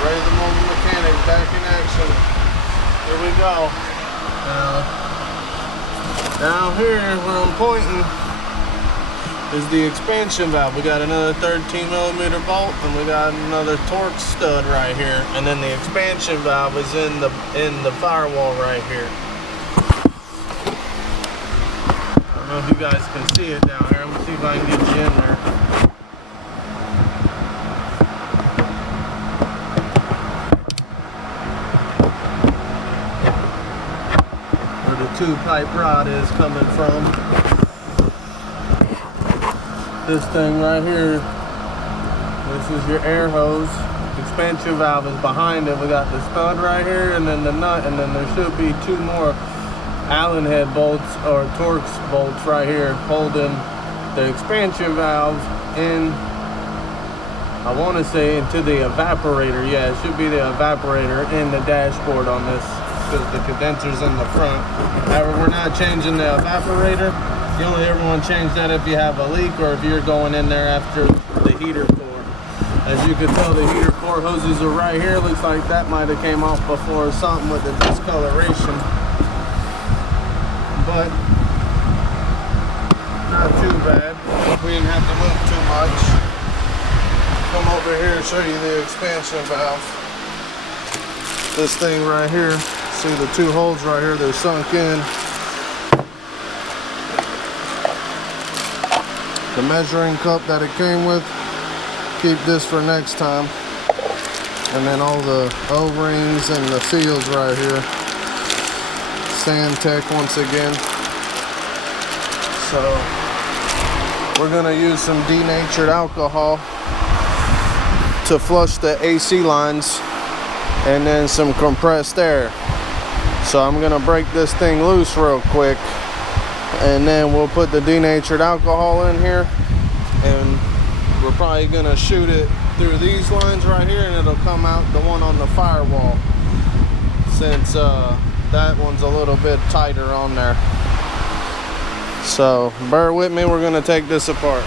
Ray the Mobile Mechanic back in action. Here we go. Down here where I'm pointing is the expansion valve. We got another 13mm bolt, and we got another torque stud right here, and then the expansion valve is in the firewall right here. I don't know if you guys can see it down here. I'm gonna see if I can get you in there. Where the 2-pipe rod is coming from. This thing right here, this is your air hose. Expansion valve is behind it. We got the stud right here, and then the nut, and then there should be 2 more Allen head bolts or Torx bolts right here holding the expansion valve in, I want to say, into the evaporator. Yeah, it should be the evaporator in the dashboard on this, because the condenser's in the front. However, we're not changing the evaporator. You only ever want to change that if you have a leak or if you're going in there after the heater core. As you can tell, the heater core hoses are right here. Looks like that might have came off before or something with the discoloration. But not too bad. We didn't have to move too much. Come over here and show you the expansion valve. This thing right here, see the 2 holes right here, they're sunk in. The measuring cup that it came with, keep this for next time. And then all the O-rings and the seals right here. Sandtech once again. So we're gonna use some denatured alcohol to flush the AC lines, and then some compressed air. So I'm gonna break this thing loose real quick, and then we'll put the denatured alcohol in here, and we're probably gonna shoot it through these lines right here, and it'll come out the one on the firewall, since that one's a little bit tighter on there. So bear with me, we're gonna take this apart.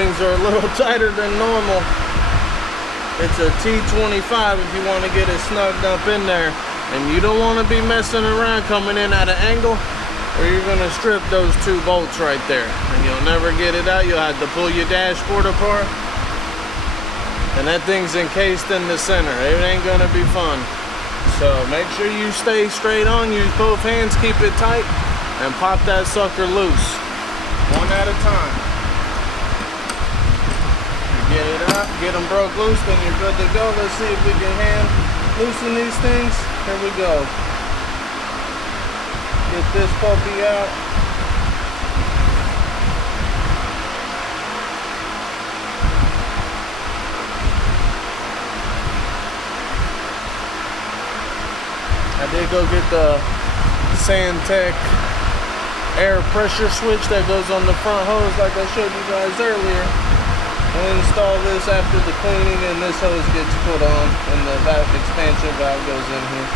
things are a little tighter than normal. It's a T25 if you want to get it snugged up in there. And you don't want to be messing around coming in at an angle, or you're going to strip those 2 bolts right there. And you'll never get it out. You'll have to pull your dashboard apart. And that thing's encased in the center. It ain't going to be fun. So make sure you stay straight on. Use both hands, keep it tight, and pop that sucker loose. One at a time. You get it out, get them broke loose, then you're good to go. Let's see if we can hand loosen these things. Here we go. Get this puppy out. I did go get the Sandtech air pressure switch that goes on the front hose like I showed you guys earlier. We'll install this after the cleaning and this hose gets put on and the valve expansion valve goes in here.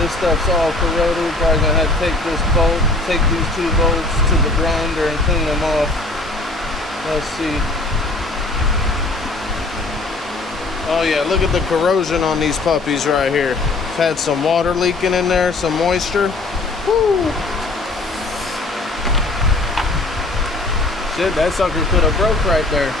This stuff's all corroded. We're probably gonna have to take this bolt, take these 2 bolts to the grinder and clean them off. Let's see. Oh yeah, look at the corrosion on these puppies right here. It's had some water leaking in there, some moisture. Woo! Shit, that sucker could have broke right there.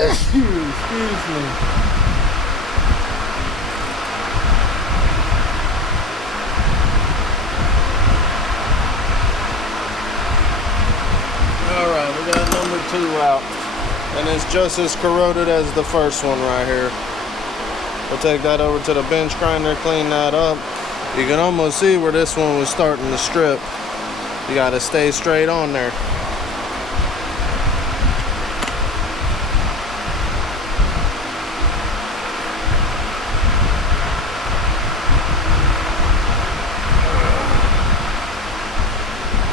Excuse me. Alright, we got number 2 out. And it's just as corroded as the first one right here. We'll take that over to the bench grinder, clean that up. You can almost see where this one was starting to strip. You gotta stay straight on there.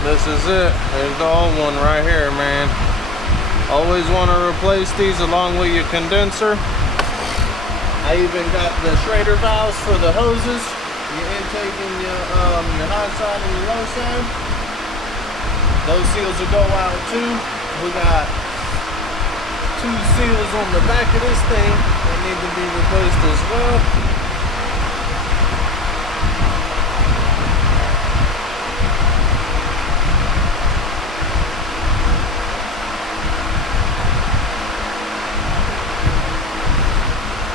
This is it. There's the old one right here, man. Always want to replace these along with your condenser. I even got the Schrader valves for the hoses, your intake and your high side and your low side. Those seals will go out too. We got 2 seals on the back of this thing that need to be replaced as well.